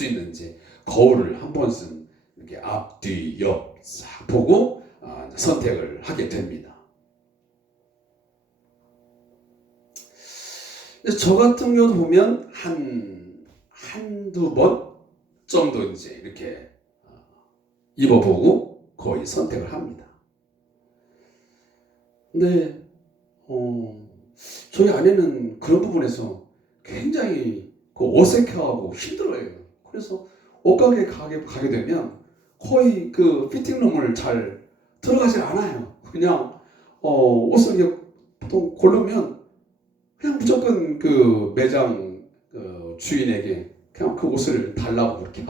수 있는지 거울을 한 번쯤 이렇게 앞, 뒤, 옆 싹 보고 선택을 하게 됩니다. 저 같은 경우도 보면 한두 번 정도 이제 이렇게 입어보고 거의 선택을 합니다. 근데 저희 아내는 그런 부분에서 굉장히 어색해하고 힘들어해요. 그래서 옷가게 가게 되면 거의 그 피팅룸을 잘 들어가질 않아요. 그냥 옷을 이렇게 보통 고르면 그냥 무조건 그 매장 주인에게 그냥 그 옷을 달라고 그렇게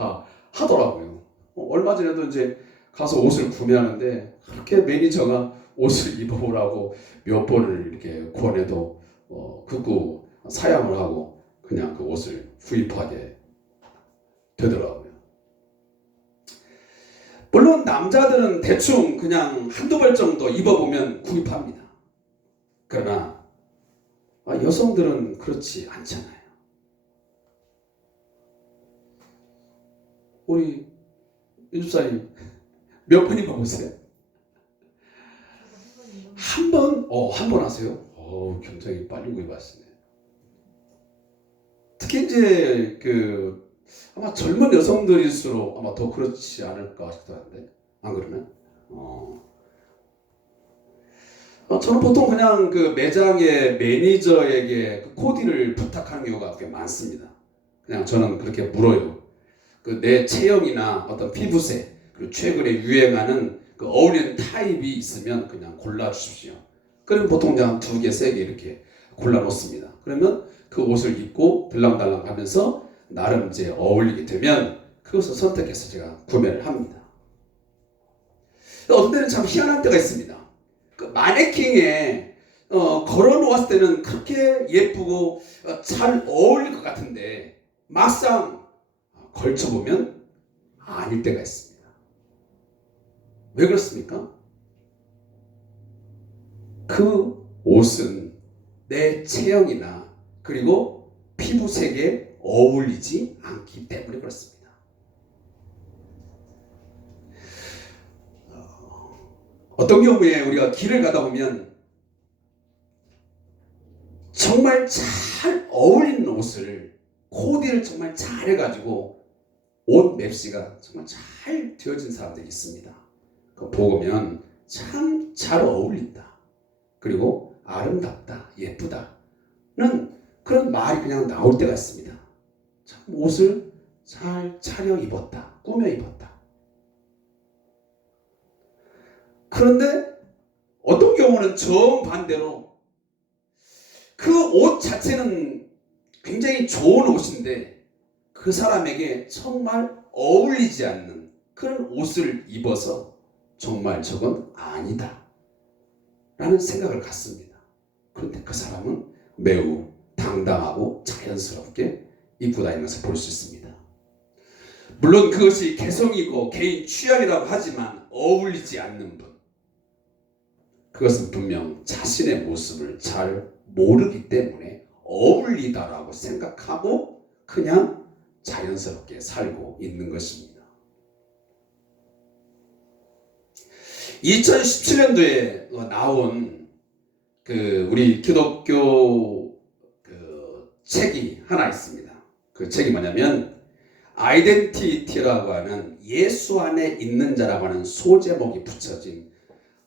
하더라고요. 얼마 전에도 이제 가서 옷을 구매하는데 그렇게 매니저가 옷을 입어보라고 몇 번을 이렇게 권해도 극구 사양을 하고 그냥 그 옷을 구입하게 되더라고요. 물론 남자들은 대충 그냥 한두 벌 정도 입어보면 구입합니다. 그러나 여성들은 그렇지 않잖아요. 우리 윤집사님 몇 번 입어보세요? 한 번? 한 번 하세요? 굉장히 빨리 구입하시네. 특히 이제 아마 젊은 여성들일수록 아마 더 그렇지 않을까 싶기도 한데, 안 그러면? 저는 보통 그냥 그 매장의 매니저에게 그 코디를 부탁하는 경우가 꽤 많습니다. 그냥 저는 그렇게 물어요. 내 체형이나 어떤 피부색, 그리고 최근에 유행하는 그 어울리는 타입이 있으면 그냥 골라주십시오. 그러면 보통 그냥 2개, 3개 이렇게 골라놓습니다. 그러면 그 옷을 입고 들랑달랑 하면서 나름 이제 어울리게 되면 그것을 선택해서 제가 구매를 합니다. 어떤 때는 참 희한한 때가 있습니다. 그 마네킹에 걸어놓았을 때는 그렇게 예쁘고 잘 어울릴 것 같은데 막상 걸쳐보면 아닐 때가 있습니다. 왜 그렇습니까? 그 옷은 내 체형이나 그리고 피부색에 어울리지 않기 때문에 그렇습니다. 어떤 경우에 우리가 길을 가다 보면 정말 잘 어울리는 옷을 코디를 정말 잘 해가지고 옷 맵시가 정말 잘 되어진 사람들이 있습니다. 그거 보면 참 잘 어울린다. 그리고 아름답다, 예쁘다는 그런 말이 그냥 나올 때가 있습니다. 참 옷을 잘 차려 입었다, 꾸며 입었다. 그런데 어떤 경우는 정반대로 그 옷 자체는 굉장히 좋은 옷인데 그 사람에게 정말 어울리지 않는 그런 옷을 입어서 정말 저건 아니다 라는 생각을 갖습니다. 그런데 그 사람은 매우 당당하고 자연스럽게 입고 다니는 것을 볼 수 있습니다. 물론 그것이 개성이고 개인 취향이라고 하지만 어울리지 않는 분, 그것은 분명 자신의 모습을 잘 모르기 때문에 어울리다라고 생각하고 그냥 자연스럽게 살고 있는 것입니다. 2017년도에 나온 우리 기독교 책이 하나 있습니다. 그 책이 뭐냐면 아이덴티티라고 하는 예수 안에 있는 자라고 하는 소제목이 붙여진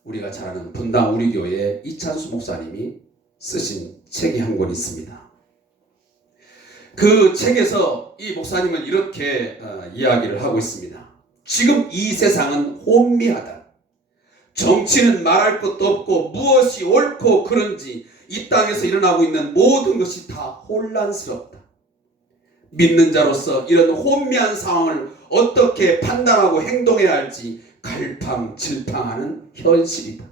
우리가 잘 아는 분당 우리 교회 이찬수 목사님이 쓰신 책이 한 권 있습니다. 그 책에서 이 목사님은 이렇게 이야기를 하고 있습니다. 지금 이 세상은 혼미하다. 정치는 말할 것도 없고 무엇이 옳고 그른지 이 땅에서 일어나고 있는 모든 것이 다 혼란스럽다. 믿는 자로서 이런 혼미한 상황을 어떻게 판단하고 행동해야 할지 갈팡질팡하는 현실이다.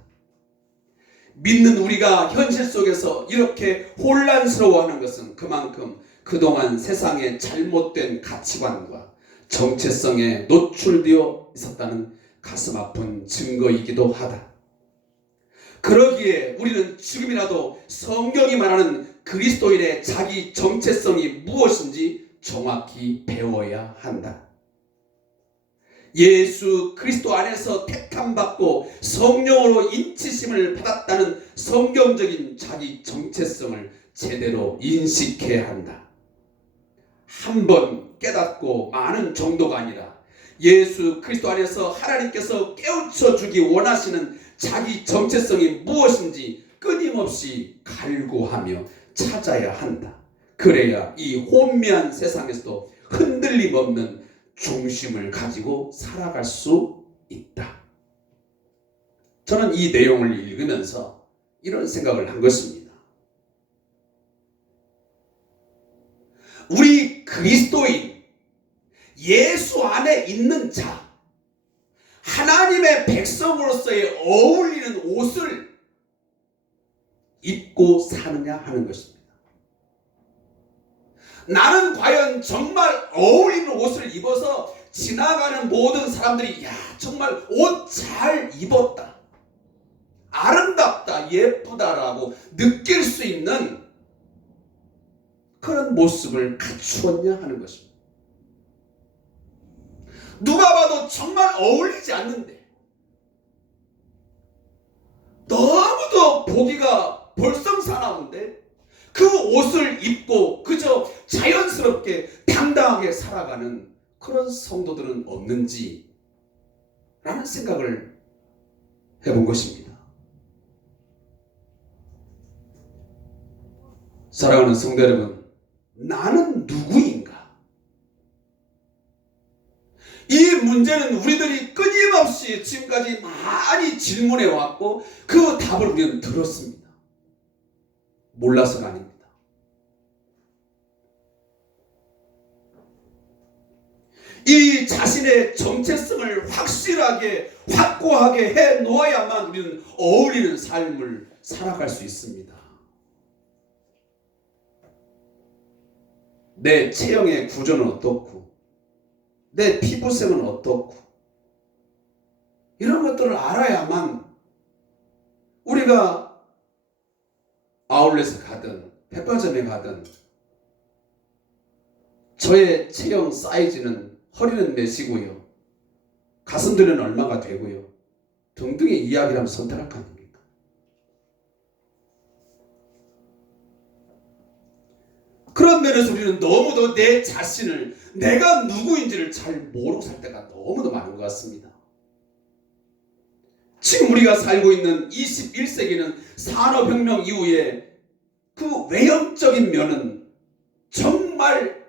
믿는 우리가 현실 속에서 이렇게 혼란스러워하는 것은 그만큼 그동안 세상의 잘못된 가치관과 정체성에 노출되어 있었다는 가슴 아픈 증거이기도 하다. 그러기에 우리는 지금이라도 성경이 말하는 그리스도인의 자기 정체성이 무엇인지 정확히 배워야 한다. 예수 그리스도 안에서 택함받고 성령으로 인치심을 받았다는 성경적인 자기 정체성을 제대로 인식해야 한다. 한 번 깨닫고 마는 정도가 아니라 예수 그리스도 안에서 하나님께서 깨우쳐 주기 원하시는 자기 정체성이 무엇인지 끊임없이 갈구하며 찾아야 한다. 그래야 이 혼미한 세상에서도 흔들림 없는 중심을 가지고 살아갈 수 있다. 저는 이 내용을 읽으면서 이런 생각을 한 것입니다. 우리 그리스도인, 예수 안에 있는 자, 하나님의 백성으로서의 어울리는 옷을 입고 사느냐 하는 것입니다. 나는 과연 정말 어울리는 옷을 입어서 지나가는 모든 사람들이 야 정말 옷 잘 입었다, 아름답다, 예쁘다라고 느낄 수 있는 그런 모습을 갖추었냐 하는 것입니다. 누가 봐도 정말 어울리지 않는데 너무도 보기가 볼썽사나운데 그 옷을 입고 그저 자연스럽게 당당하게 살아가는 그런 성도들은 없는지 라는 생각을 해본 것입니다. 사랑하는 성도 여러분, 나는 누구인가? 이 문제는 우리들이 끊임없이 지금까지 많이 질문해 왔고 그 답을 우리는 들었습니다. 몰라서가 아닙니다. 이 자신의 정체성을 확실하게 확고하게 해 놓아야만 우리는 어울리는 삶을 살아갈 수 있습니다. 내 체형의 구조는 어떻고 내 피부색은 어떻고 이런 것들을 알아야만 우리가 아울렛에 가든 백화점에 가든 저의 체형 사이즈는 허리는 몇이고요, 가슴들은 얼마가 되고요 등등의 이야기를 하면 선택할 거 아닙니까? 그런 면에서 우리는 너무도 내 자신을, 내가 누구인지를 잘 모르고 살 때가 너무도 많은 것 같습니다. 지금 우리가 살고 있는 21세기는 산업혁명 이후에 그 외형적인 면은 정말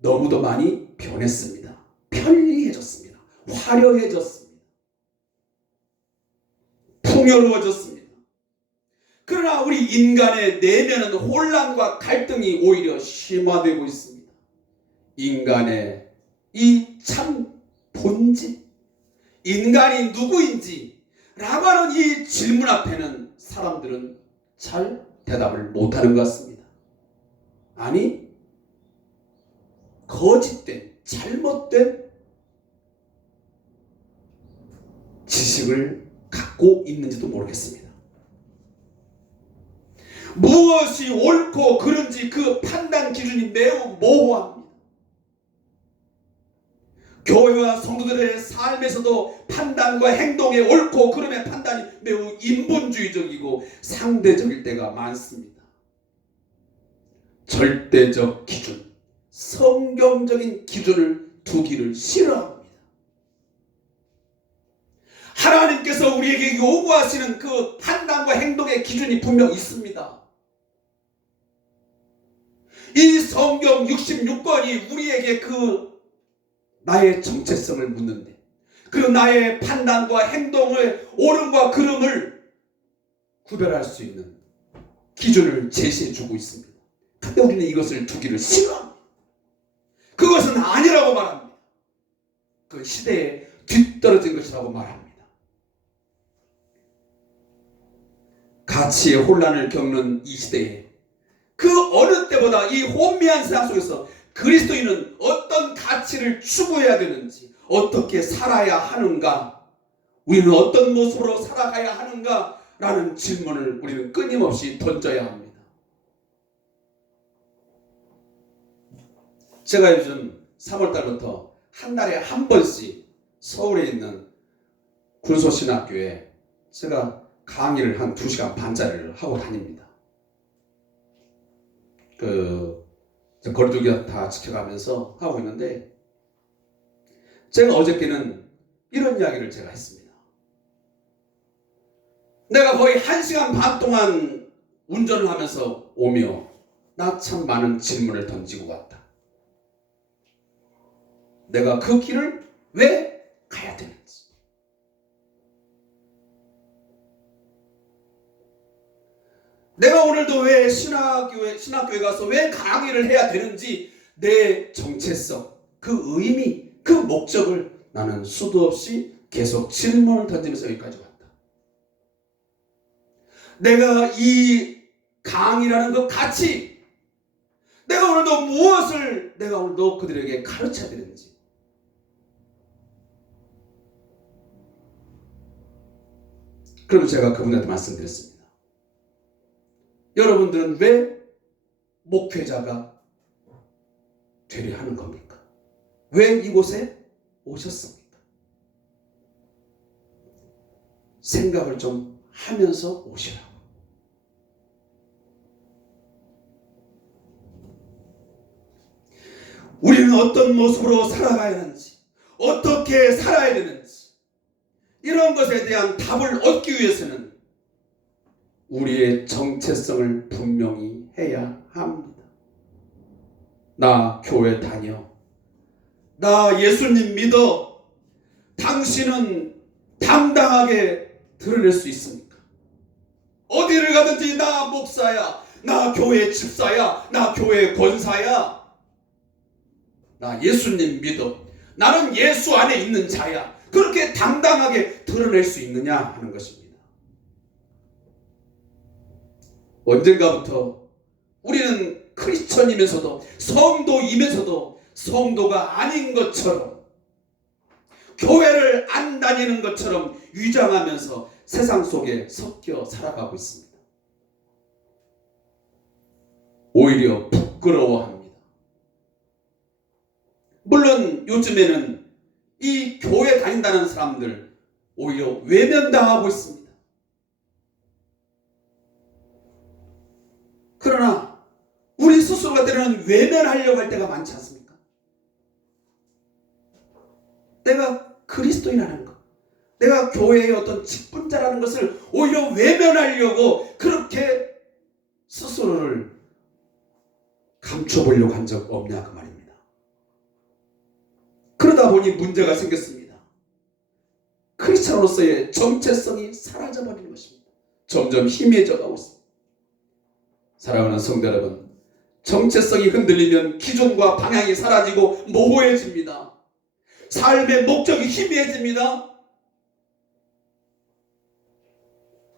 너무도 많이 변했습니다. 편리해졌습니다. 화려해졌습니다. 풍요로워졌습니다. 그러나 우리 인간의 내면은 혼란과 갈등이 오히려 심화되고 있습니다. 인간의 이 참 본질, 인간이 누구인지 라고 하는 이 질문 앞에는 사람들은 잘 대답을 못하는 것 같습니다. 아니, 거짓된, 잘못된 지식을 갖고 있는지도 모르겠습니다. 무엇이 옳고 그른지 그 판단 기준이 매우 모호합니다. 교회와 성도들의 삶에서도 판단과 행동의 옳고 그름의 판단이 매우 인본주의적이고 상대적일 때가 많습니다. 절대적 기준, 성경적인 기준을 두기를 싫어합니다. 하나님께서 우리에게 요구하시는 그 판단과 행동의 기준이 분명 있습니다. 이 성경 66권이 우리에게 그 나의 정체성을 묻는데, 그 나의 판단과 행동의 옳음과 그름을 구별할 수 있는 기준을 제시해 주고 있습니다. 근데 우리는 이것을 두기를 싫어합니다. 그것은 아니라고 말합니다. 그 시대에 뒤떨어진 것이라고 말합니다. 가치의 혼란을 겪는 이 시대에 그 어느 때보다 이 혼미한 세상 속에서 그리스도인은 어떤 가치를 추구해야 되는지, 어떻게 살아야 하는가, 우리는 어떤 모습으로 살아가야 하는가 라는 질문을 우리는 끊임없이 던져야 합니다. 제가 요즘 3월 달부터 한 달에 한 번씩 서울에 있는 군소신학교에 제가 강의를 한 2시간 반짜리를 하고 다닙니다. 거리두기 다 지켜가면서 하고 있는데, 제가 어저께는 이런 이야기를 제가 했습니다. 내가 거의 1시간 반 동안 운전을 하면서 오며 나 참 많은 질문을 던지고 왔다. 내가 그 길을 왜 가야 되는지, 내가 오늘도 왜 신학교에 가서 왜 강의를 해야 되는지, 내 정체성, 그 의미, 그 목적을 나는 수도 없이 계속 질문을 던지면서 여기까지 왔다. 내가 이 강의라는 것 가치, 내가 오늘도 무엇을 내가 오늘도 그들에게 가르쳐야 되는지, 그럼 제가 그분한테 말씀드렸습니다. 여러분들은 왜 목회자가 되려 하는 겁니까? 왜 이곳에 오셨습니까? 생각을 좀 하면서 오시라고. 우리는 어떤 모습으로 살아가야 하는지, 어떻게 살아야 되는지, 이런 것에 대한 답을 얻기 위해서는 우리의 정체성을 분명히 해야 합니다. 나 교회 다녀, 나 예수님 믿어, 당신은 당당하게 드러낼 수 있습니까? 어디를 가든지 나 목사야, 나 교회 집사야, 나 교회 권사야, 나 예수님 믿어, 나는 예수 안에 있는 자야, 그렇게 당당하게 드러낼 수 있느냐 하는 것입니다. 언젠가부터 우리는 크리스천이면서도 성도이면서도 성도가 아닌 것처럼, 교회를 안 다니는 것처럼 위장하면서 세상 속에 섞여 살아가고 있습니다. 오히려 부끄러워합니다. 물론 요즘에는 이 교회 다닌다는 사람들 오히려 외면당하고 있습니다. 그러나 우리 스스로가 때로는 외면하려고 할 때가 많지 않습니까? 내가 그리스도인이라는 것, 내가 교회의 어떤 직분자라는 것을 오히려 외면하려고 그렇게 스스로를 감춰보려고 한 적 없냐 그 말입니다. 그러다 보니 문제가 생겼습니다. 크리스찬으로서의 정체성이 사라져버리는 것입니다. 점점 희미해져 가고 있습니다. 사랑하는 성도 여러분, 정체성이 흔들리면 기존과 방향이 사라지고 모호해집니다. 삶의 목적이 희미해집니다.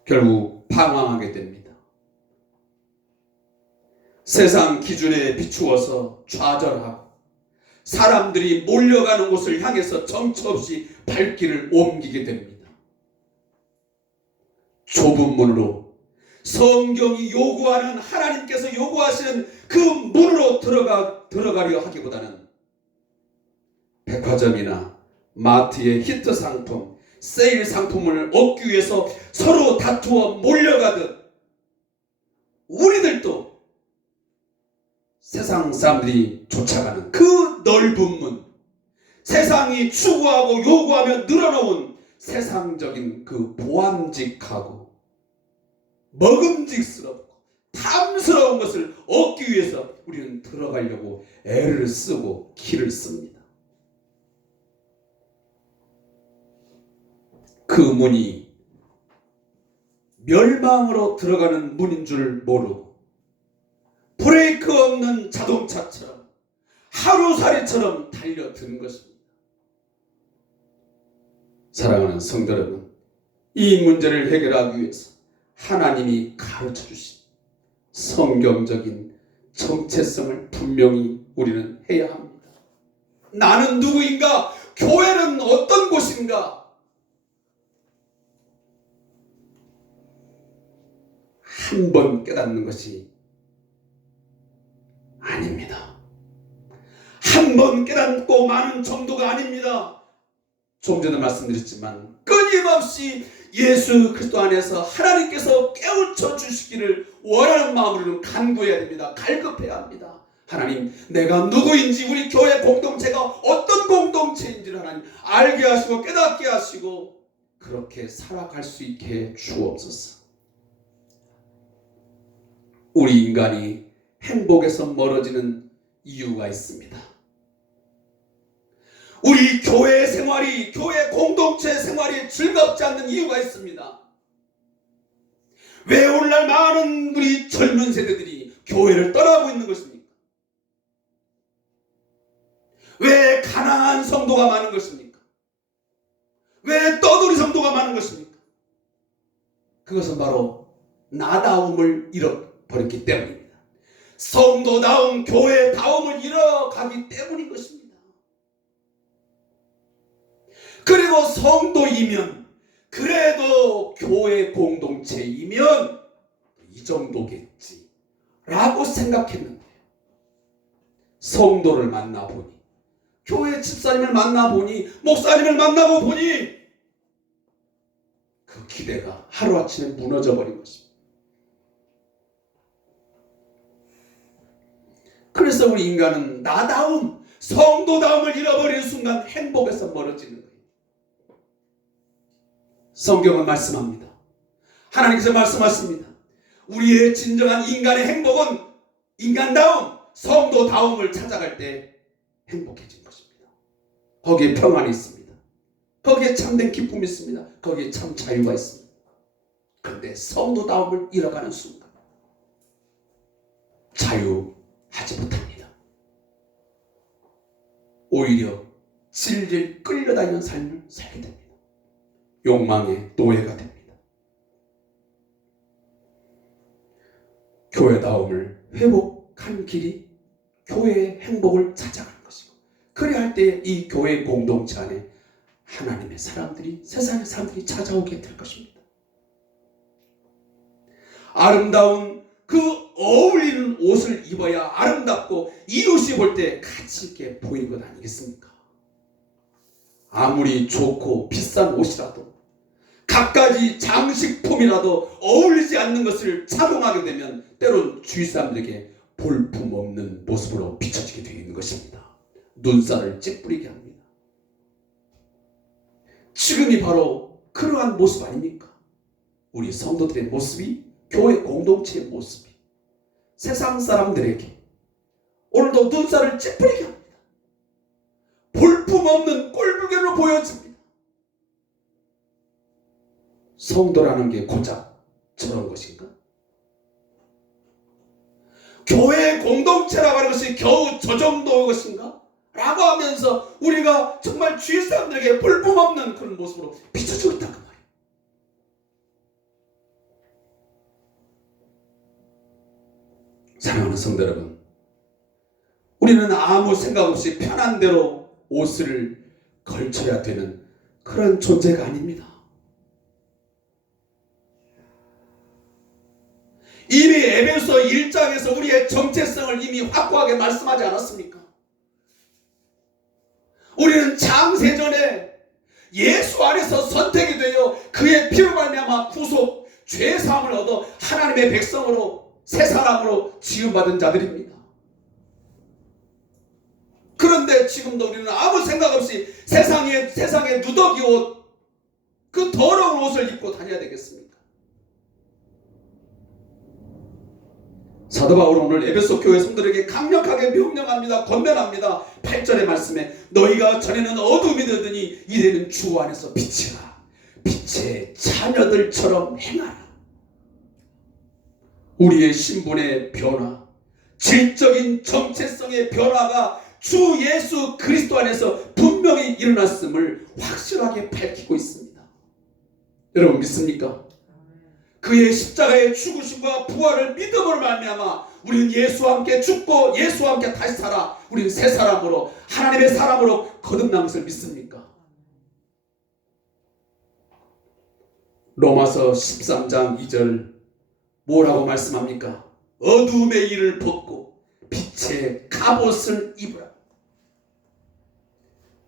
결국 방황하게 됩니다. 세상 기준에 비추어서 좌절하고 사람들이 몰려가는 곳을 향해서 정처 없이 발길을 옮기게 됩니다. 좁은 문으로, 성경이 요구하는, 하나님께서 요구하시는 그 문으로 들어가려 하기보다는 백화점이나 마트의 히트 상품, 세일 상품을 얻기 위해서 서로 다투어 몰려가듯 우리들도 세상 사람들이 쫓아가는 그 넓은 문, 세상이 추구하고 요구하며 늘어놓은 세상적인 그 보암직하고 먹음직스럽고 탐스러운 것을 얻기 위해서 우리는 들어가려고 애를 쓰고 기를 씁니다. 그 문이 멸망으로 들어가는 문인 줄 모르고 브레이크 없는 자동차처럼 하루살이처럼 달려드는 것입니다. 사랑하는 성도 여러분, 이 문제를 해결하기 위해서 하나님이 가르쳐 주신 성경적인 정체성을 분명히 우리는 해야 합니다. 나는 누구인가? 교회는 어떤 곳인가? 한 번 깨닫는 것이 아닙니다. 한 번 깨닫고 마는 정도가 아닙니다. 좀 전에 말씀드렸지만 끊임없이 예수 그리스도 안에서 하나님께서 깨우쳐 주시기를 원하는 마음으로는 간구해야 됩니다. 갈급해야 합니다. 하나님, 내가 누구인지, 우리 교회 공동체가 어떤 공동체인지를 하나님 알게 하시고 깨닫게 하시고 그렇게 살아갈 수 있게 주옵소서. 우리 인간이 행복에서 멀어지는 이유가 있습니다. 우리 교회 생활이, 교회 공동체 생활이 즐겁지 않는 이유가 있습니다. 왜 오늘날 많은 우리 젊은 세대들이 교회를 떠나고 있는 것입니까? 왜 가난한 성도가 많은 것입니까? 왜 떠돌이 성도가 많은 것입니까? 그것은 바로 나다움을 잃어버렸기 때문입니다. 성도다움, 교회다움을 잃어가기 때문인 것입니다. 그리고 성도이면, 그래도 교회 공동체이면 이 정도겠지 라고 생각했는데, 성도를 만나보니, 교회 집사님을 만나보니, 목사님을 만나고 보니 그 기대가 하루아침에 무너져버린 것입니다. 그래서 우리 인간은 나다움, 성도다움을 잃어버리는 순간 행복에서 멀어지는 거예요. 성경은 말씀합니다. 하나님께서 말씀하십니다. 우리의 진정한 인간의 행복은 인간다움, 성도다움을 찾아갈 때 행복해진 것입니다. 거기에 평안이 있습니다. 거기에 참된 기쁨이 있습니다. 거기에 참 자유가 있습니다. 그런데 성도다움을 잃어가는 순간 자유하지 못합니다. 오히려 질질 끌려다니는 삶을 살게 됩니다. 욕망의 노예가 됩니다. 교회다움을 회복한 길이 교회의 행복을 찾아가는 것이고, 그래야 할 때 이 교회 공동체 안에 하나님의 사람들이, 세상의 사람들이 찾아오게 될 것입니다. 아름다운 그 어울리는 옷을 입어야 아름답고 이웃이 볼 때 가치 있게 보이는 것 아니겠습니까? 아무리 좋고 비싼 옷이라도, 갖가지 장식품이라도 어울리지 않는 것을 착용하게 되면 때론 주위 사람들에게 볼품없는 모습으로 비춰지게 되어 있는 것입니다. 눈살을 찌푸리게 합니다. 지금이 바로 그러한 모습 아닙니까? 우리 성도들의 모습이, 교회 공동체의 모습이 세상 사람들에게 오늘도 눈살을 찌푸리게 합니다. 볼품없는 꼴불견으로 보여집니다. 성도라는 게 고작 저런 것인가? 교회 공동체라고 하는 것이 겨우 저 정도의 것인가? 라고 하면서 우리가 정말 주위 사람들에게 볼품없는 그런 모습으로 비춰지고 있다 그 말이에요. 사랑하는 성도 여러분, 우리는 아무 생각 없이 편한 대로 옷을 걸쳐야 되는 그런 존재가 아닙니다. 이미 에베소 1장에서 우리의 정체성을 이미 확고하게 말씀하지 않았습니까? 우리는 창세전에 예수 안에서 선택이 되어 그의 피로 말미암아 구속, 죄사함을 얻어 하나님의 백성으로, 새 사람으로 지음받은 자들입니다. 그런데 지금도 우리는 아무 생각 없이 세상에 누더기 옷, 그 더러운 옷을 입고 다녀야 되겠습니까? 사도 바울은 오늘 에베소 교회 성도들에게 강력하게 명령합니다. 권면합니다. 8절의 말씀에 너희가 전에는 어둠이 되더니 이제는 주 안에서 빛이라. 빛의 자녀들처럼 행하라. 우리의 신분의 변화, 질적인 정체성의 변화가 주 예수 그리스도 안에서 분명히 일어났음을 확실하게 밝히고 있습니다. 여러분 믿습니까? 그의 십자가의 죽으심과 부활을 믿음으로 말미암아 우리는 예수와 함께 죽고 예수와 함께 다시 살아 우리는 새 사람으로, 하나님의 사람으로 거듭난 것을 믿습니까? 로마서 13장 2절 뭐라고 말씀합니까? 어둠의 일을 벗고 빛의 갑옷을 입으라.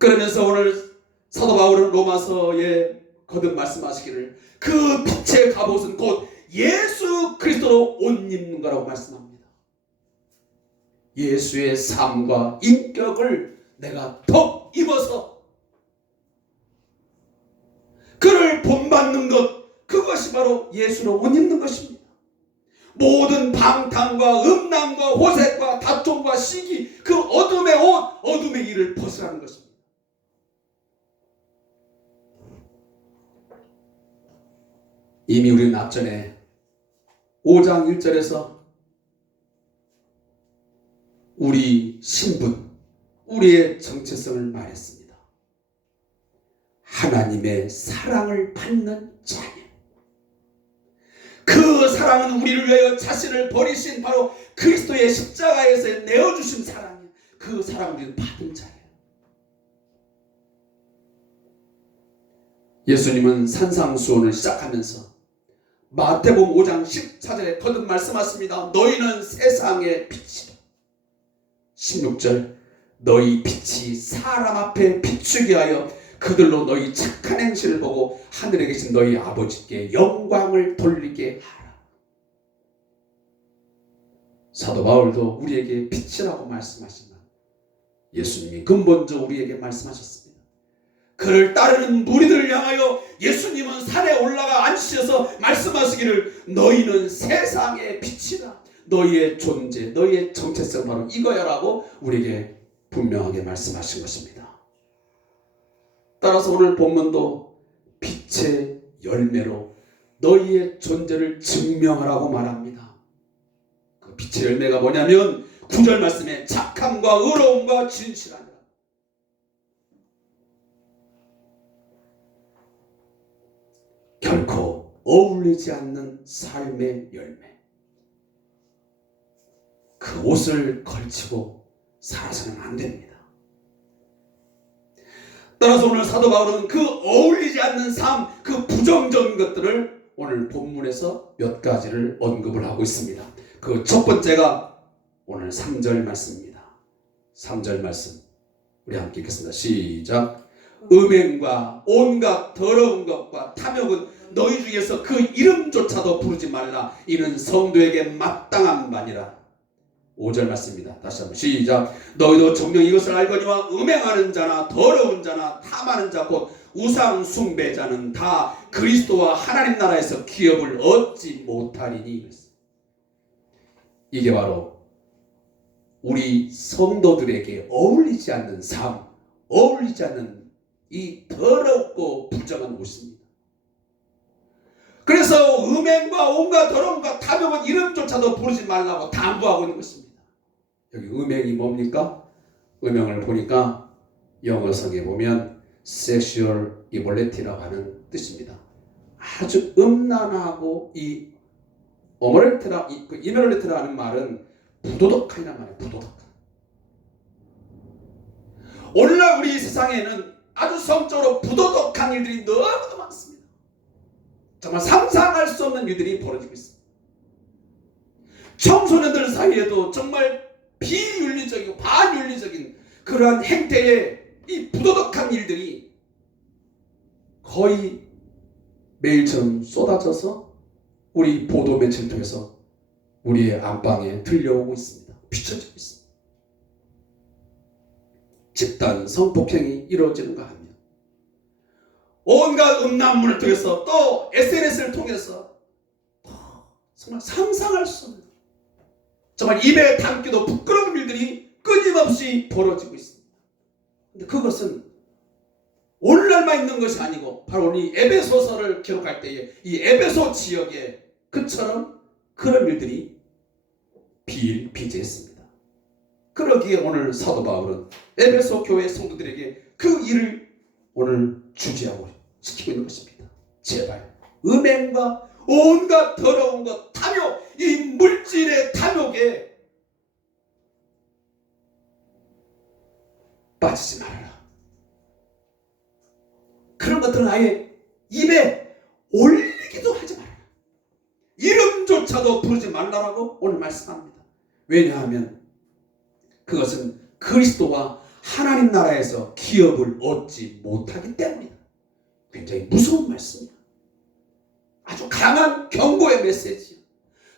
그러면서 오늘 사도 바울은 로마서에 거듭 말씀하시기를 그 빛의 갑옷은 곧 예수 그리스도로 옷 입는 거라고 말씀합니다. 예수의 삶과 인격을 내가 더 입어서 그를 본받는 것, 그것이 바로 예수로 옷 입는 것입니다. 모든 방탕과 음란과 호색과 다툼과 시기, 그 어둠의 옷, 어둠의 일을 벗으라는 것입니다. 이미 우리는 앞전에 5장 1절에서 우리 신분, 우리의 정체성을 말했습니다. 하나님의 사랑을 받는 자녀. 그 사랑은 우리를 위하여 자신을 버리신 바로 그리스도의 십자가에서 내어주신 사랑이에요. 그 사랑을 우리는 받은 자예요. 예수님은 산상수훈을 시작하면서 마태복음 5장 14절에 거듭 말씀하십니다. 너희는 세상의 빛이다. 16절 너희 빛이 사람 앞에 비추게 하여 그들로 너희 착한 행실을 보고 하늘에 계신 너희 아버지께 영광을 돌리게 하라. 사도 바울도 우리에게 빛이라고 말씀하시지만 예수님이 근본적으로 우리에게 말씀하셨습니다. 그를 따르는 무리들을 향하여 예수님은 산에 올라가 앉으셔서 말씀하시기를 너희는 세상의 빛이다. 너희의 존재, 너희의 정체성 바로 이거야 라고 우리에게 분명하게 말씀하신 것입니다. 따라서 오늘 본문도 빛의 열매로 너희의 존재를 증명하라고 말합니다. 그 빛의 열매가 뭐냐면 9절 말씀에 착함과 의로움과 진실함. 결코 어울리지 않는 삶의 열매. 그 옷을 걸치고 살아서는 안 됩니다. 따라서 오늘 사도 바울은 그 어울리지 않는 삶, 그 부정적인 것들을 오늘 본문에서 몇 가지를 언급을 하고 있습니다. 그 첫 번째가 오늘 3절 말씀입니다. 3절 말씀 우리 함께 읽겠습니다. 시작. 음행과 온갖 더러운 것과 탐욕은 너희 중에서 그 이름조차도 부르지 말라. 이는 성도에게 마땅한 바니라. 5절 말씀입니다. 다시 한번 시작. 너희도 정녕 이것을 알거니와 음행하는 자나 더러운 자나 탐하는 자 곧 우상 숭배자는 다 그리스도와 하나님 나라에서 기업을 얻지 못하리니. 이게 바로 우리 성도들에게 어울리지 않는 삶, 어울리지 않는 이 더럽고 부정한 옷입니다. 그래서 음행과 온갖 더러움과 탐욕은 이름조차도 부르지 말라고 당부하고 있는 것입니다. 여기 음행이 뭡니까? 음행을 보니까 영어성에 보면 sexual immorality라고 하는 뜻입니다. 아주 음란하고 이 이모랄리티라는 말은 부도덕한이란 말이에요. 부도덕한. 오늘날 우리 세상에는 아주 성적으로 부도덕한 일들이 너무도 많습니다. 정말 상상할 수 없는 일들이 벌어지고 있습니다. 청소년들 사이에도 정말 비윤리적이고 반윤리적인 그러한 행태의 이 부도덕한 일들이 거의 매일처럼 쏟아져서 우리 보도 매체를 통해서 우리의 안방에 들려오고 있습니다. 비춰지고 있습니다. 집단 성폭행이 이루어지는가 하면 온갖 음란물을 통해서 또 SNS를 통해서 정말 상상할 수 없는 정말 입에 담기도 부끄러운 일들이 끊임없이 벌어지고 있습니다. 근데 그것은 오늘날만 있는 것이 아니고 바로 이 에베소서를 기록할 때에 이 에베소 지역에 그처럼 그런 일들이 비일비재했습니다. 그러기에 오늘 사도 바울은 에베소 교회 성도들에게 그 일을 오늘 주지하고 시키고 있는 것입니다. 제발 음행과 온갖 더러운 것, 탐욕, 이 물질의 탐욕에 빠지지 말아라. 그런 것들은 아예 입에 올리기도 하지 말아라. 이름조차도 부르지 말라라고 오늘 말씀합니다. 왜냐하면 그것은 그리스도와 하나님 나라에서 기업을 얻지 못하기 때문이다. 굉장히 무서운 말씀이야. 아주 강한 경고의 메시지야.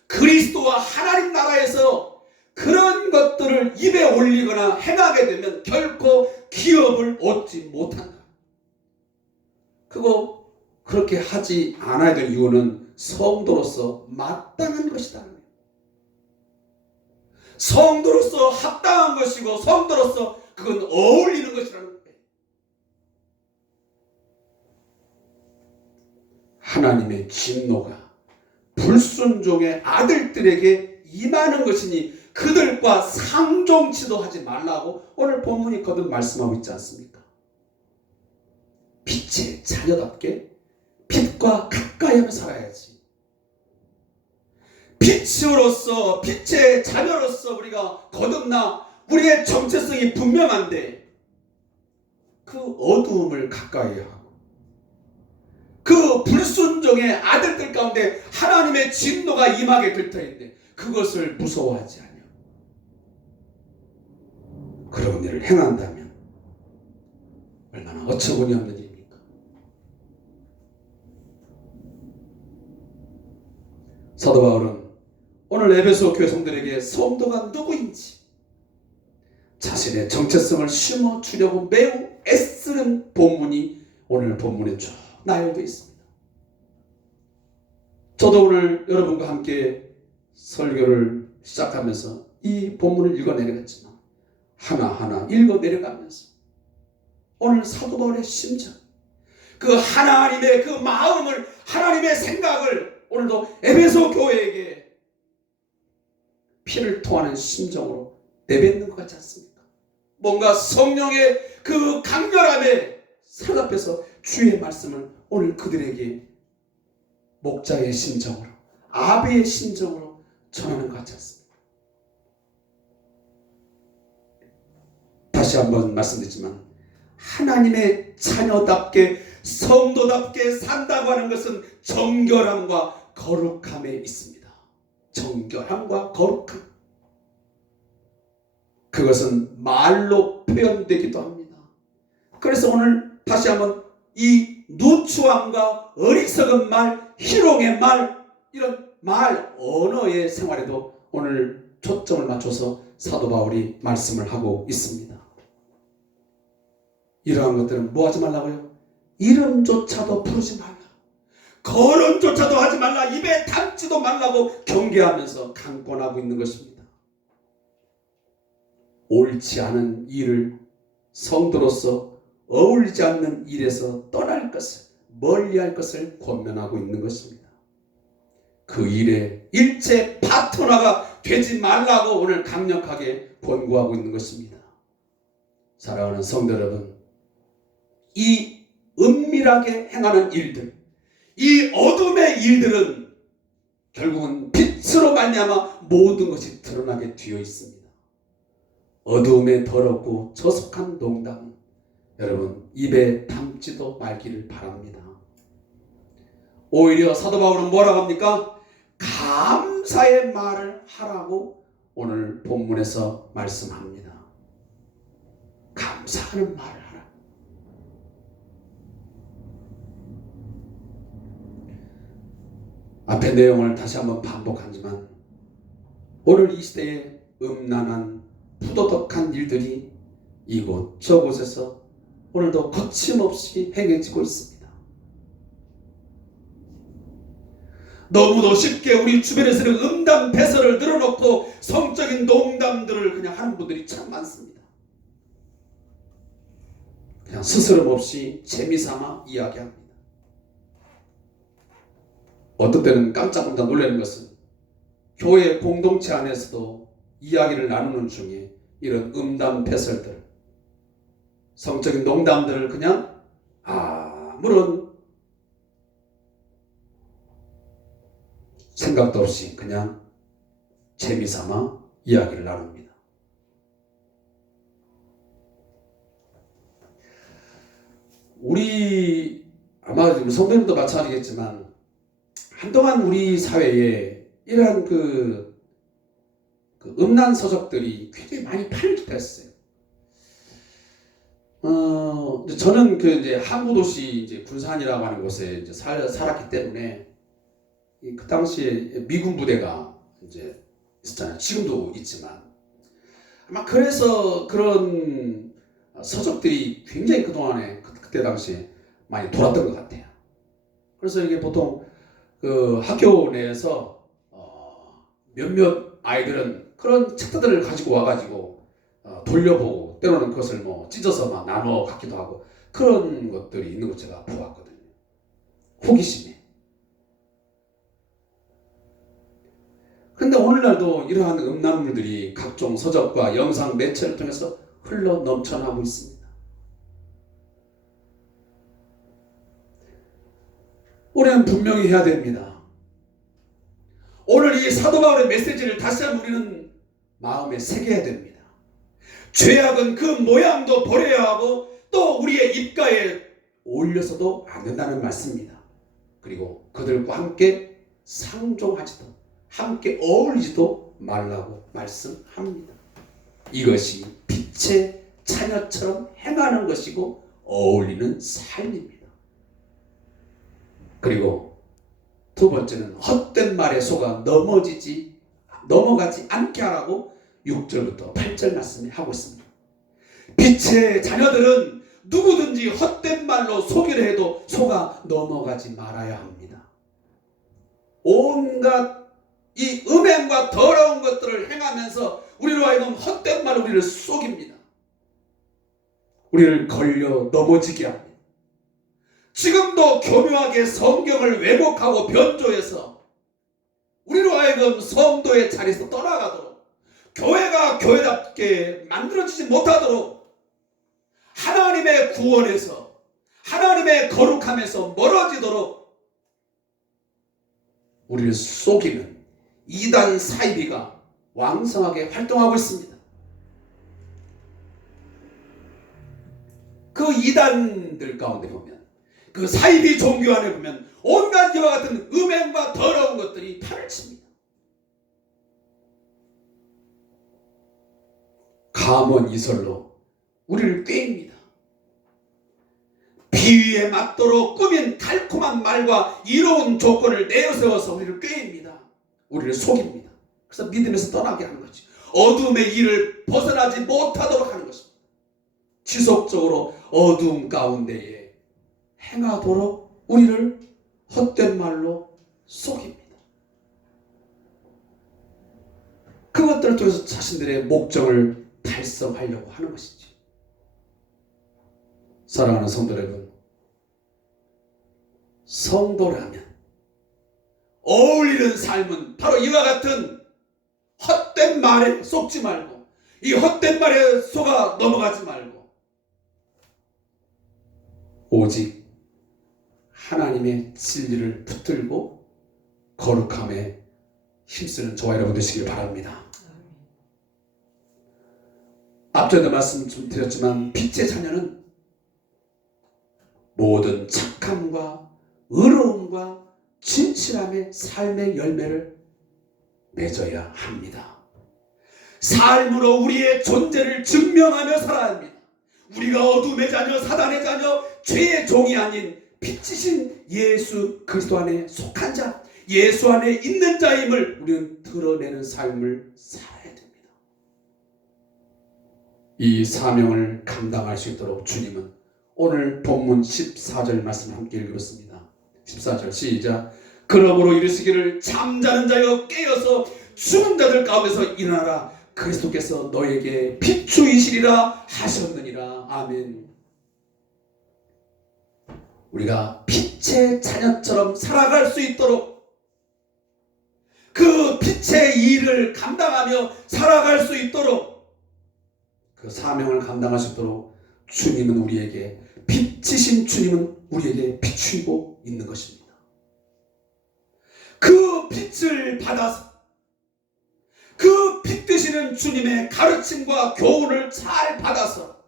그리스도와 하나님 나라에서 그런 것들을 입에 올리거나 행하게 되면 결코 기업을 얻지 못한다. 그거 그렇게 하지 않아야 될 이유는 성도로서 마땅한 것이다. 성도로서 합당한 것이고 성도로서 그건 어울리는 것이라는 거예요. 하나님의 진노가 불순종의 아들들에게 임하는 것이니 그들과 상종치도 하지 말라고 오늘 본문이 거듭 말씀하고 있지 않습니까? 빛의 자녀답게 빛과 가까이 하며 살아야지. 빛으로서 빛의 자녀로서 우리가 거듭나 우리의 정체성이 분명한데 그 어두움을 가까이 하고 그 불순종의 아들들 가운데 하나님의 진노가 임하게 될 터인데 그것을 무서워하지 않냐. 그런 일을 행한다면 얼마나 어처구니 없는 일입니까? 사도 바울은 오늘 에베소 교회 성도들에게 성도가 누구인지 자신의 정체성을 심어주려고 매우 애쓰는 본문이 오늘 본문에 쭉 나열되어 있습니다. 저도 오늘 여러분과 함께 설교를 시작하면서 이 본문을 읽어내려갔지만 하나하나 읽어내려가면서 오늘 사도 바울의 심정, 그 하나님의 그 마음을, 하나님의 생각을 오늘도 에베소 교회에게 피를 토하는 심정으로 내뱉는 것 같지 않습니까? 뭔가 성령의 그 강렬함에 사로잡혀서 주의 말씀을 오늘 그들에게 목자의 심정으로, 아비의 심정으로 전하는 것 같지 않습니까? 다시 한번 말씀드리지만 하나님의 자녀답게 성도답게 산다고 하는 것은 정결함과 거룩함에 있습니다. 정결함과 거룩함. 그것은 말로 표현되기도 합니다. 그래서 오늘 다시 한번 이 누추함과 어리석은 말, 희롱의 말, 이런 말, 언어의 생활에도 오늘 초점을 맞춰서 사도 바울이 말씀을 하고 있습니다. 이러한 것들은 뭐 하지 말라고요? 이름조차도 부르지 말라. 거론조차도 하지 말라. 입에 담지도 말라고 경계하면서 강권하고 있는 것입니다. 옳지 않은 일을 성도로서 어울리지 않는 일에서 떠날 것을, 멀리할 것을 권면하고 있는 것입니다. 그 일에 일체 파트너가 되지 말라고 오늘 강력하게 권고하고 있는 것입니다. 사랑하는 성도 여러분, 이 은밀하게 행하는 일들, 이 어둠의 일들은 결국은 빛으로 말미암아 모든 것이 드러나게 되어 있습니다. 어두움에 더럽고 저속한 농담은 여러분 입에 담지도 말기를 바랍니다. 오히려 사도 바울은 뭐라고 합니까? 감사의 말을 하라고 오늘 본문에서 말씀합니다. 감사하는 말을 하라. 앞의 내용을 다시 한번 반복하지만 오늘 이 시대에 음란한 푸도덕한 일들이 이곳 저곳에서 오늘도 거침없이 행해지고 있습니다. 너무도 쉽게 우리 주변에서는 음담 배설을 늘어놓고 성적인 농담들을 그냥 하는 분들이 참 많습니다. 그냥 스스럼 없이 재미삼아 이야기합니다. 어떤 때는 깜짝깜짝 놀라는 것은 교회 공동체 안에서도 이야기를 나누는 중에 이런 음담 배설들, 성적인 농담들을 그냥 아무런 생각도 없이 그냥 재미삼아 이야기를 나눕니다. 아마 우리 성도님도 마찬가지겠지만 한동안 우리 사회에 이러한 그 음란 서적들이 굉장히 많이 팔리기도 했어요. 저는 그 이제 항구 도시 이제 군산이라고 하는 곳에 이제 살았기 때문에 그 당시에 미군 부대가 이제 있었잖아요. 지금도 있지만 아마 그래서 그런 서적들이 굉장히 그동안에 그때 당시에 많이 돌았던 것 같아요. 그래서 이게 보통 그 학교 내에서 몇몇 아이들은 그런 책들을 가지고 와가지고 돌려보고 때로는 그것을 뭐 찢어서 막 나눠 갖기도 하고 그런 것들이 있는 걸 제가 보았거든요. 호기심에. 그런데 오늘날도 이러한 음란물들이 각종 서적과 영상 매체를 통해서 흘러 넘쳐나고 있습니다. 우리는 분명히 해야 됩니다. 오늘 이 사도 바울의 메시지를 다시 한번 우리는 마음에 새겨야 됩니다. 죄악은 그 모양도 버려야 하고 또 우리의 입가에 올려서도 안 된다는 말씀입니다. 그리고 그들과 함께 상종하지도 함께 어울리지도 말라고 말씀합니다. 이것이 빛의 자녀처럼 행하는 것이고 어울리는 삶입니다. 그리고 두 번째는 헛된 말에 속아 넘어가지 않게 하라고 6절부터 8절 말씀에 하고 있습니다. 빛의 자녀들은 누구든지 헛된 말로 속이려 해도 속아 넘어가지 말아야 합니다. 온갖 이 음행과 더러운 것들을 행하면서 우리로 하여금 헛된 말로 우리를 속입니다. 우리를 걸려 넘어지게 합니다. 지금도 교묘하게 성경을 왜곡하고 변조해서 우리로 하여금 성도의 자리에서 떠나가도록 교회가 교회답게 만들어지지 못하도록 하나님의 구원에서 하나님의 거룩함에서 멀어지도록 우리를 속이는 이단 사이비가 왕성하게 활동하고 있습니다. 그 이단들 가운데 보면 그 사이비 종교 안에 보면 온갖 이와 같은 음행과 더러운 것들이 판을 칩니다. 감언 이설로 우리를 꾀입니다. 비위에 맞도록 꾸민 달콤한 말과 이로운 조건을 내어세워서 우리를 꾀입니다. 우리를 속입니다. 그래서 믿음에서 떠나게 하는 거지. 어둠의 일을 벗어나지 못하도록 하는 것입니다. 지속적으로 어둠 가운데에 행하도록 우리를 헛된 말로 속입니다. 그것들을 통해서 자신들의 목적을 달성하려고 하는 것이지. 사랑하는 성도 여러분, 성도라면 어울리는 삶은 바로 이와 같은 헛된 말에 속지 말고 이 헛된 말에 속아 넘어가지 말고 오직 하나님의 진리를 붙들고 거룩함에 힘쓰는 저와 여러분 되시길 바랍니다. 앞전에도 말씀 좀 드렸지만 빛의 자녀는 모든 착함과 의로움과 진실함의 삶의 열매를 맺어야 합니다. 삶으로 우리의 존재를 증명하며 살아야 합니다. 우리가 어둠의 자녀, 사단의 자녀, 죄의 종이 아닌 빛이신 예수 그리스도 안에 속한 자, 예수 안에 있는 자임을 우리는 드러내는 삶을 살아야 됩니다. 이 사명을 감당할 수 있도록 주님은 오늘 본문 14절 말씀을 함께 읽었습니다. 14절 시작. 그러므로 이르시기를 잠자는 자여 깨어서 죽은 자들 가운데서 일어나라. 그리스도께서 너에게 비추이시리라 하셨느니라. 아멘. 우리가 빛의 자녀처럼 살아갈 수 있도록 그 빛의 일을 감당하며 살아갈 수 있도록 그 사명을 감당할 수 있도록 주님은 우리에게 빛이신 주님은 우리에게 비추이고 있는 것입니다. 그 빛을 받아서 그 빛 되시는 주님의 가르침과 교훈을 잘 받아서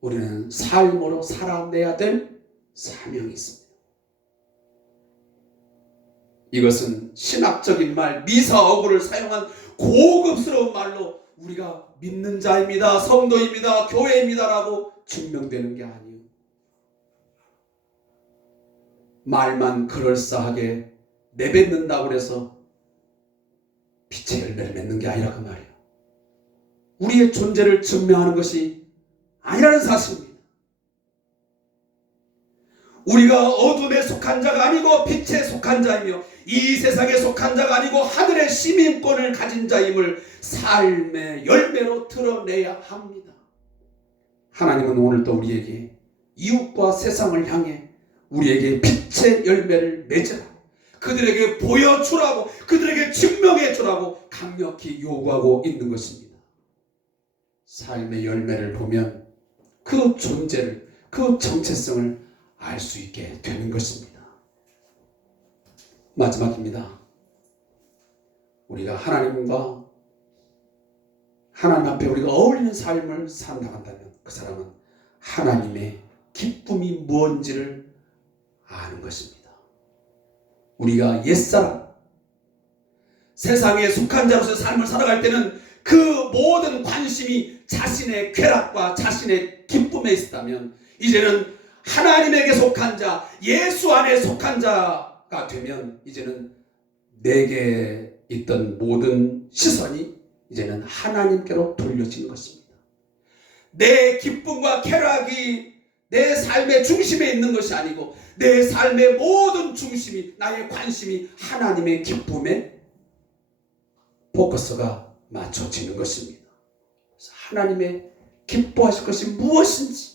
우리는 삶으로 살아내야 될 사명이 있습니다. 이것은 신학적인 말, 미사어구를 사용한 고급스러운 말로 우리가 믿는 자입니다, 성도입니다, 교회입니다라고 증명되는 게 아니에요. 말만 그럴싸하게 내뱉는다고 해서 빛의 열매를 맺는 게 아니라 그 말이에요. 우리의 존재를 증명하는 것이 아니라는 사실입니다. 우리가 어둠에 속한 자가 아니고 빛에 속한 자이며 이 세상에 속한 자가 아니고 하늘의 시민권을 가진 자임을 삶의 열매로 드러내야 합니다. 하나님은 오늘도 우리에게 이웃과 세상을 향해 우리에게 빛의 열매를 맺으라, 그들에게 보여주라고, 그들에게 증명해주라고 강력히 요구하고 있는 것입니다. 삶의 열매를 보면 그 존재를, 그 정체성을 알 수 있게 되는 것입니다. 마지막입니다. 우리가 하나님 앞에 우리가 어울리는 삶을 살아나간다면 그 사람은 하나님의 기쁨이 무엇인지를 아는 것입니다. 우리가 옛사람, 세상에 속한 자로서의 삶을 살아갈 때는 그 모든 관심이 자신의 쾌락과 자신의 기쁨에 있었다면, 이제는 하나님에게 속한 자, 예수 안에 속한 자가 되면 이제는 내게 있던 모든 시선이 이제는 하나님께로 돌려지는 것입니다. 내 기쁨과 쾌락이 내 삶의 중심에 있는 것이 아니고 내 삶의 모든 중심이, 나의 관심이 하나님의 기쁨에 포커스가 맞춰지는 것입니다. 그래서 하나님의 기뻐하실 것이 무엇인지,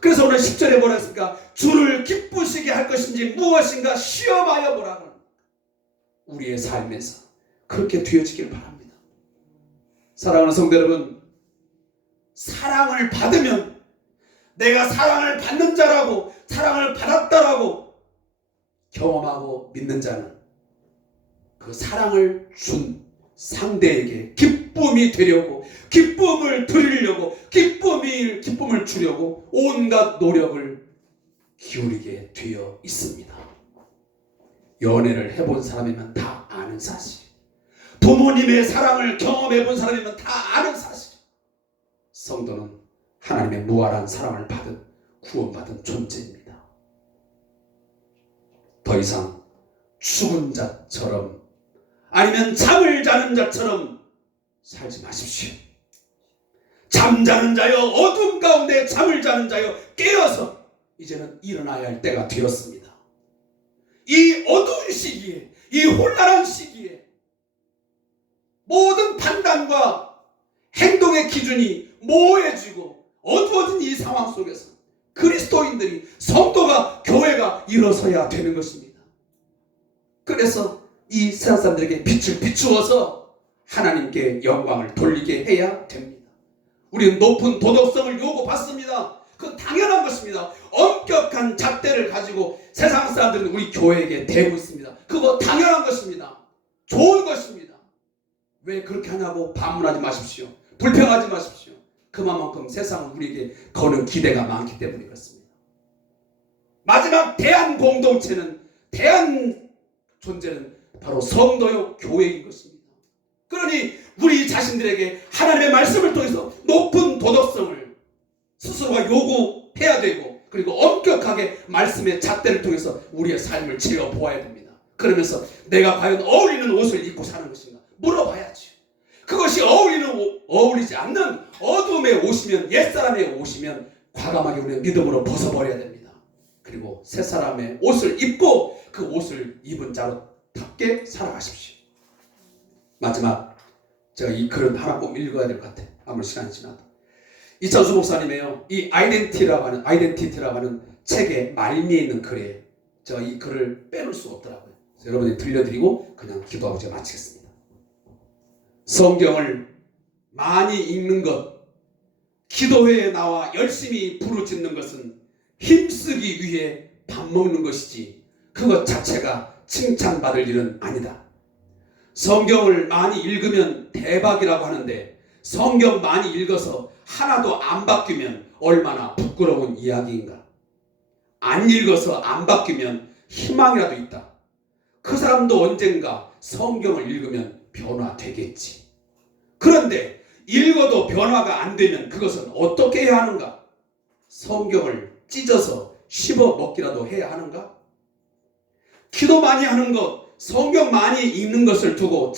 그래서 오늘 10절에 뭐라 했습니까? 주를 기쁘시게 할 것인지 무엇인가 시험하여 보라고. 우리의 삶에서 그렇게 되어지길 바랍니다. 사랑하는 성도 여러분, 사랑을 받으면 내가 사랑을 받는 자라고, 사랑을 받았다라고 경험하고 믿는 자는 그 사랑을 준 상대에게 기쁨이 되려고, 기쁨을 드리려고, 기쁨을 주려고 온갖 노력을 기울이게 되어 있습니다. 연애를 해본 사람이면 다 아는 사실, 부모님의 사랑을 경험해 본 사람이면 다 아는 사실, 성도는 하나님의 무한한 사랑을 받은, 구원받은 존재입니다. 더 이상 죽은 자처럼, 아니면 잠을 자는 자처럼 살지 마십시오. 잠자는 자여, 어둠 가운데 잠을 자는 자여, 깨어서 이제는 일어나야 할 때가 되었습니다. 이 어두운 시기에, 이 혼란한 시기에 모든 판단과 행동의 기준이 모호해지고 어두워진 이 상황 속에서 그리스도인들이, 성도가, 교회가 일어서야 되는 것입니다. 그래서 이 세상 사람들에게 빛을 비추어서 하나님께 영광을 돌리게 해야 됩니다. 우리는 높은 도덕성을 요구받습니다. 그건 당연한 것입니다. 엄격한 잣대를 가지고 세상 사람들은 우리 교회에게 대고 있습니다. 그거 당연한 것입니다. 좋은 것입니다. 왜 그렇게 하냐고 반문하지 마십시오. 불평하지 마십시오. 그만큼 세상은 우리에게 거는 기대가 많기 때문에 그렇습니다. 마지막 대한 공동체는, 대한 존재는 바로 성도요 교회인 것입니다. 그러니 우리 자신들에게 하나님의 말씀을 통해서 높은 도덕성을 스스로가 요구해야 되고, 그리고 엄격하게 말씀의 잣대를 통해서 우리의 삶을 지어보아야 됩니다. 그러면서 내가 과연 어울리는 옷을 입고 사는 것인가 물어봐야지. 그것이 어울리지 않는 어둠에 오시면, 옛사람에 오시면 과감하게 우리는 믿음으로 벗어버려야 됩니다. 그리고 새 사람의 옷을 입고 그 옷을 입은 자로답게 살아가십시오. 마지막, 제가 이 글은 하나 꼭 읽어야 될 것 같아요. 아무리 시간이 지나도. 이찬수 목사님의요, 이 아이덴티티라고 하는 책의 말미에 있는 글이에요. 제가 이 글을 빼놓을 수가 없더라고요. 그래서 여러분이 들려드리고 그냥 기도하고 제가 마치겠습니다. 성경을 많이 읽는 것, 기도회에 나와 열심히 부르짖는 것은 힘쓰기 위해 밥 먹는 것이지 그것 자체가 칭찬받을 일은 아니다. 성경을 많이 읽으면 대박이라고 하는데, 성경 많이 읽어서 하나도 안 바뀌면 얼마나 부끄러운 이야기인가. 안 읽어서 안 바뀌면 희망이라도 있다. 그 사람도 언젠가 성경을 읽으면 변화되겠지. 그런데 읽어도 변화가 안 되면 그것은 어떻게 해야 하는가? 성경을 찢어서 씹어 먹기라도 해야 하는가? 기도 많이 하는 것, 성경 많이 읽는 것을 두고